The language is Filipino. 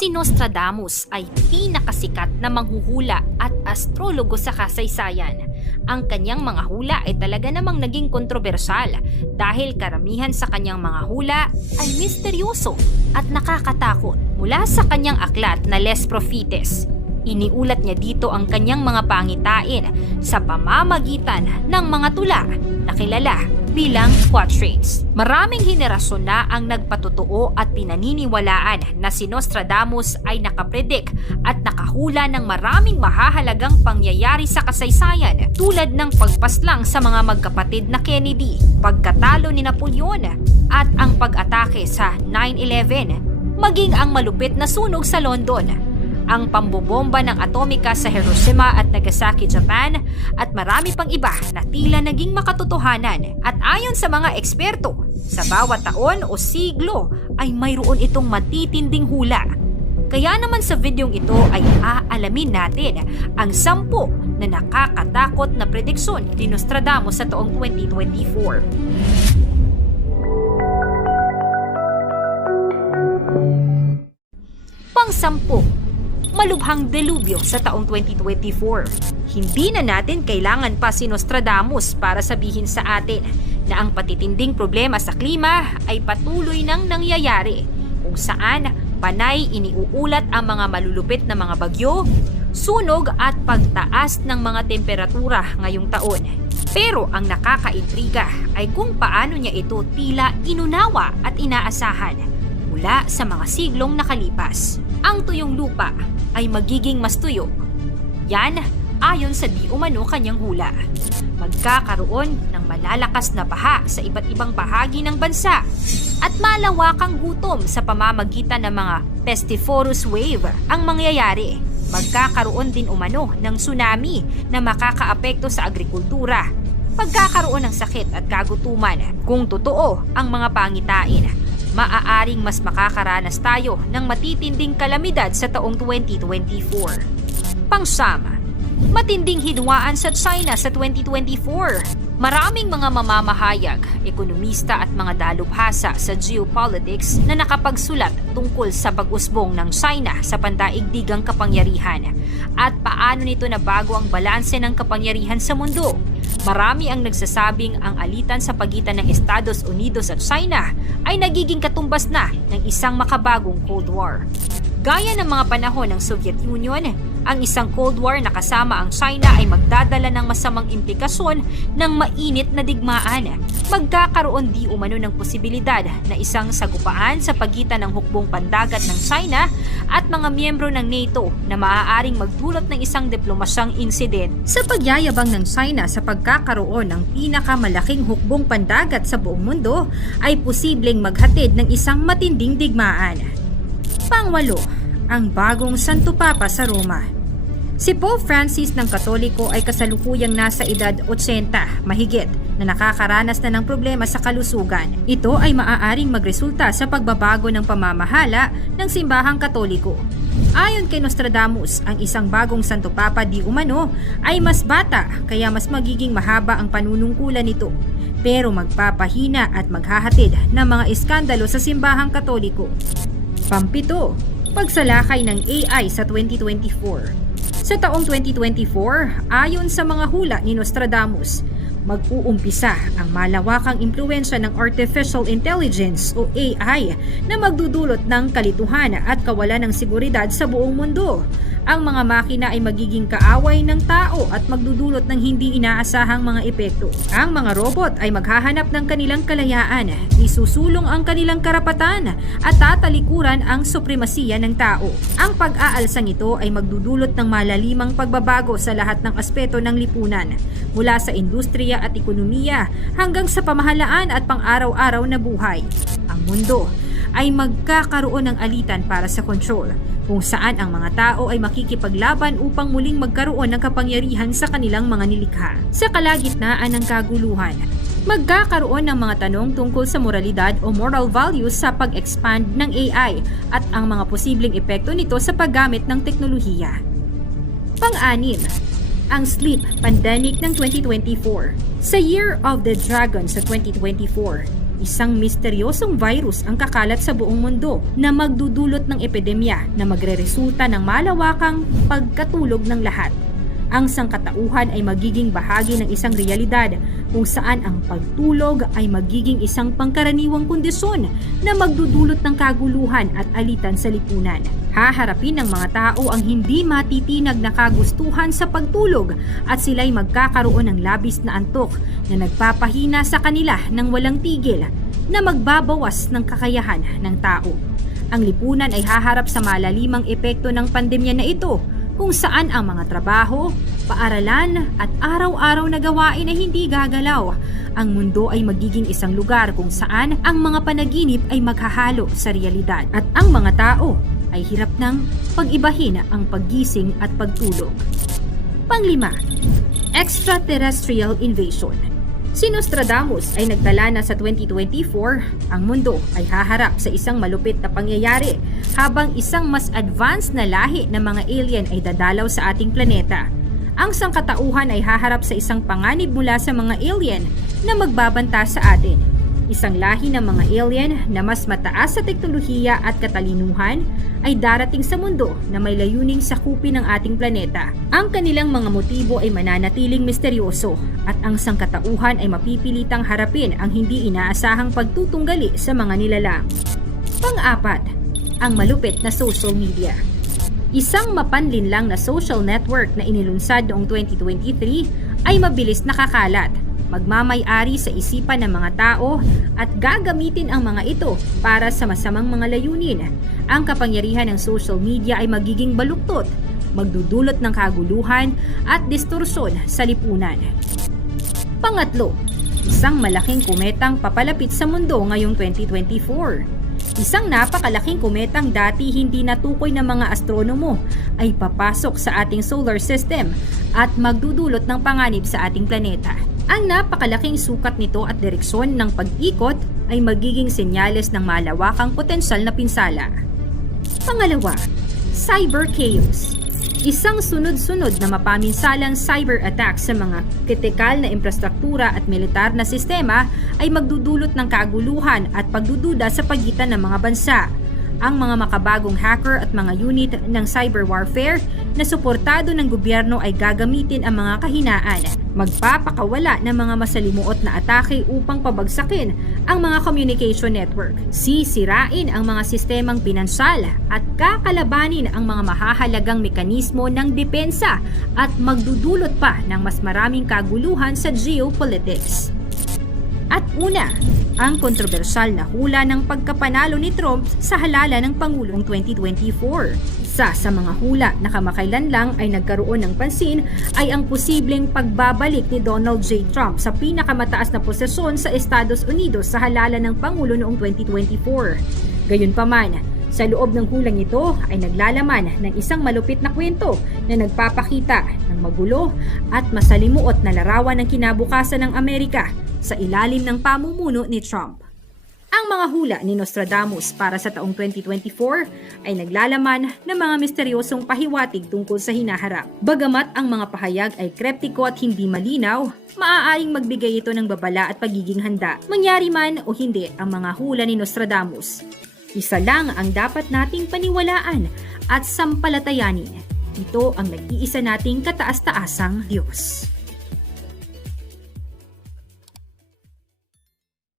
Si Nostradamus ay pinakasikat na manghuhula at astrologo sa kasaysayan. Ang kanyang mga hula ay talaga namang naging kontrobersyal dahil karamihan sa kanyang mga hula ay misteryoso at nakakatakot. Mula sa kanyang aklat na Les Prophetes, iniulat niya dito ang kanyang mga pangitain sa pamamagitan ng mga tula na kilala bilang quatrains. Maraming henerasyon na ang nagpatotoo at pinaniniwalaan na si Nostradamus ay nakapredik at nakahula ng maraming mahahalagang pangyayari sa kasaysayan tulad ng pagpaslang sa mga magkapatid na Kennedy, pagkatalo ni Napoleon at ang pag-atake sa 9/11, maging ang malupit na sunog sa London, ang pambobomba ng atomika sa Hiroshima at Nagasaki, Japan, at marami pang iba na tila naging makatotohanan. At ayon sa mga eksperto, sa bawat taon o siglo ay mayroon itong matitinding hula. Kaya naman sa videong ito ay aalamin natin ang 10 na nakakatakot na prediksyon ni Nostradamus sa taong 2024. Pang-10, malubhang delubyo sa taong 2024. Hindi na natin kailangan pa si Nostradamus para sabihin sa atin na ang patitinding problema sa klima ay patuloy nang nangyayari, kung saan panay iniuulat ang mga malulupit na mga bagyo, sunog at pagtaas ng mga temperatura ngayong taon. Pero ang nakakaintriga ay kung paano niya ito tila inunawa at inaasahan mula sa mga siglong nakalipas. Ang tuyong lupa ay magiging mas tuyo. Yan ayon sa di umano kanyang hula. Magkakaroon ng malalakas na baha sa iba't ibang bahagi ng bansa at malawakang gutom sa pamamagitan ng mga pestiferous wave ang mangyayari. Magkakaroon din umano ng tsunami na makakaapekto sa agrikultura. Pagkakaroon ng sakit at kagutuman. Kung totoo ang mga pangitain, maaaring mas makakaranas tayo ng matitinding kalamidad sa taong 2024. Pang-siyam, matinding hidwaan sa China sa 2024. Maraming mga mamamahayag, ekonomista at mga dalubhasa sa geopolitics na nakapagsulat tungkol sa pag-usbong ng China sa pandaigdigang kapangyarihan at paano nito nabago ang balanse ng kapangyarihan sa mundo. Marami ang nagsasabing ang alitan sa pagitan ng Estados Unidos at China ay nagiging katumbas na ng isang makabagong Cold War. Gaya ng mga panahon ng Soviet Union, ang isang Cold War na kasama ang China ay magdadala ng masamang implikasyon ng mainit na digmaan. Magkakaroon di umano ng posibilidad na isang sagupaan sa pagitan ng hukbong pandagat ng China at mga miyembro ng NATO na maaaring magdulot ng isang diplomasyang insident. Sa pagyayabang ng China sa pagkakaroon ng pinakamalaking hukbong pandagat sa buong mundo, ay posibleng maghatid ng isang matinding digmaan. Pang-8, ang bagong Santo Papa sa Roma. Si Pope Francis ng Katoliko ay kasalukuyang nasa edad 80 mahigit na nakakaranas na ng problema sa kalusugan. Ito ay maaaring magresulta sa pagbabago ng pamamahala ng simbahang Katoliko. Ayon kay Nostradamus, ang isang bagong Santo Papa di umano ay mas bata kaya mas magiging mahaba ang panunungkulan nito, pero magpapahina at maghahatid ng mga iskandalo sa simbahang Katoliko. Pang-7, pagsalakay ng AI sa 2024. Sa taong 2024, ayon sa mga hula ni Nostradamus, mag-uumpisa ang malawakang impluwensya ng Artificial Intelligence o AI na magdudulot ng kalituhan at kawalan ng seguridad sa buong mundo. Ang mga makina ay magiging kaaway ng tao at magdudulot ng hindi inaasahang mga epekto. Ang mga robot ay maghahanap ng kanilang kalayaan, isusulong ang kanilang karapatan at tatalikuran ang supremasiya ng tao. Ang pag-aalsang ito ay magdudulot ng malalimang pagbabago sa lahat ng aspeto ng lipunan, mula sa industriya at ekonomiya hanggang sa pamahalaan at pang-araw-araw na buhay. Ang mundo ay magkakaroon ng alitan para sa kontrol, kung saan ang mga tao ay makikipaglaban upang muling magkaroon ng kapangyarihan sa kanilang mga nilikha. Sa kalagitnaan ng kaguluhan, magkakaroon ng mga tanong tungkol sa moralidad o moral values sa pag-expand ng AI at ang mga posibleng epekto nito sa paggamit ng teknolohiya. Pang-6, ang sleep pandemic ng 2024. Sa Year of the Dragon sa 2024, Isang misteryosong virus ang kakalat sa buong mundo na magdudulot ng epidemya na magreresulta ng malawakang pagkatulog ng lahat. Ang sangkatauhan ay magiging bahagi ng isang realidad kung saan ang pagtulog ay magiging isang pangkaraniwang kondisyon na magdudulot ng kaguluhan at alitan sa lipunan. Haharapin ng mga tao ang hindi matitinag na kagustuhan sa pagtulog at sila'y magkakaroon ng labis na antok na nagpapahina sa kanila ng walang tigil na magbabawas ng kakayahan ng tao. Ang lipunan ay haharap sa malalimang epekto ng pandemya na ito kung saan ang mga trabaho, paaralan at araw-araw na gawain ay hindi gagalaw. Ang mundo ay magiging isang lugar kung saan ang mga panaginip ay maghahalo sa realidad at ang mga tao ay hirap ng pag-ibahin ang paggising at pagtulog. Panglima, extraterrestrial invasion. Si Nostradamus ay nagtala na sa 2024, ang mundo ay haharap sa isang malupit na pangyayari habang isang mas advanced na lahi ng mga alien ay dadalaw sa ating planeta. Ang sangkatauhan ay haharap sa isang panganib mula sa mga alien na magbabanta sa atin. Isang lahi ng mga alien na mas mataas sa teknolohiya at katalinuhan ay darating sa mundo na may layuning sakupin ng ating planeta. Ang kanilang mga motibo ay mananatiling misteryoso at ang sangkatauhan ay mapipilitang harapin ang hindi inaasahang pagtutunggali sa mga nilalang. Pang-apat, ang malupit na social media. Isang mapanlinlang na social network na inilunsad noong 2023 ay mabilis nakakalat, magmamay-ari sa isipan ng mga tao at gagamitin ang mga ito para sa masamang mga layunin. Ang kapangyarihan ng social media ay magiging baluktot, magdudulot ng kaguluhan at distorsyon sa lipunan. Pangatlo, isang malaking kometang papalapit sa mundo ngayong 2024. Isang napakalaking kometang dati hindi natukoy ng mga astronomo ay papasok sa ating solar system at magdudulot ng panganib sa ating planeta. Ang napakalaking sukat nito at direksyon ng pag-ikot ay magiging senyales ng malawakang potensyal na pinsala. Pangalawa, cyber chaos. Isang sunod-sunod na mapaminsalang cyber attack sa mga kritikal na infrastruktura at militar na sistema ay magdudulot ng kaguluhan at pagdududa sa pagitan ng mga bansa. Ang mga makabagong hacker at mga unit ng cyber warfare na suportado ng gobyerno ay gagamitin ang mga kahinaan, magpapakawala ng mga masalimuot na atake upang pabagsakin ang mga communication network, sisirain ang mga sistemang pinansyal at kakalabanin ang mga mahahalagang mekanismo ng depensa at magdudulot pa ng mas maraming kaguluhan sa geopolitics. At una, ang kontrobersyal na hula ng pagkapanalo ni Trump sa halalan ng Pangulong 2024. Isa sa mga hula na kamakailan lang ay nagkaroon ng pansin ay ang posibleng pagbabalik ni Donald J. Trump sa pinakamataas na posisyon sa Estados Unidos sa halalan ng Pangulo noong 2024. Gayunpaman, sa loob ng hulang ito ay naglalaman ng isang malupit na kwento na nagpapakita ng magulo at masalimuot na larawan ng kinabukasan ng Amerika sa ilalim ng pamumuno ni Trump. Ang mga hula ni Nostradamus para sa taong 2024 ay naglalaman ng mga misteryosong pahiwatig tungkol sa hinaharap. Bagamat ang mga pahayag ay kreptiko at hindi malinaw, maaaring magbigay ito ng babala at pagiging handa. Mangyari man o hindi ang mga hula ni Nostradamus, isa lang ang dapat nating paniwalaan at sampalatayanin. Ito ang nag-iisa nating kataas-taasang Diyos.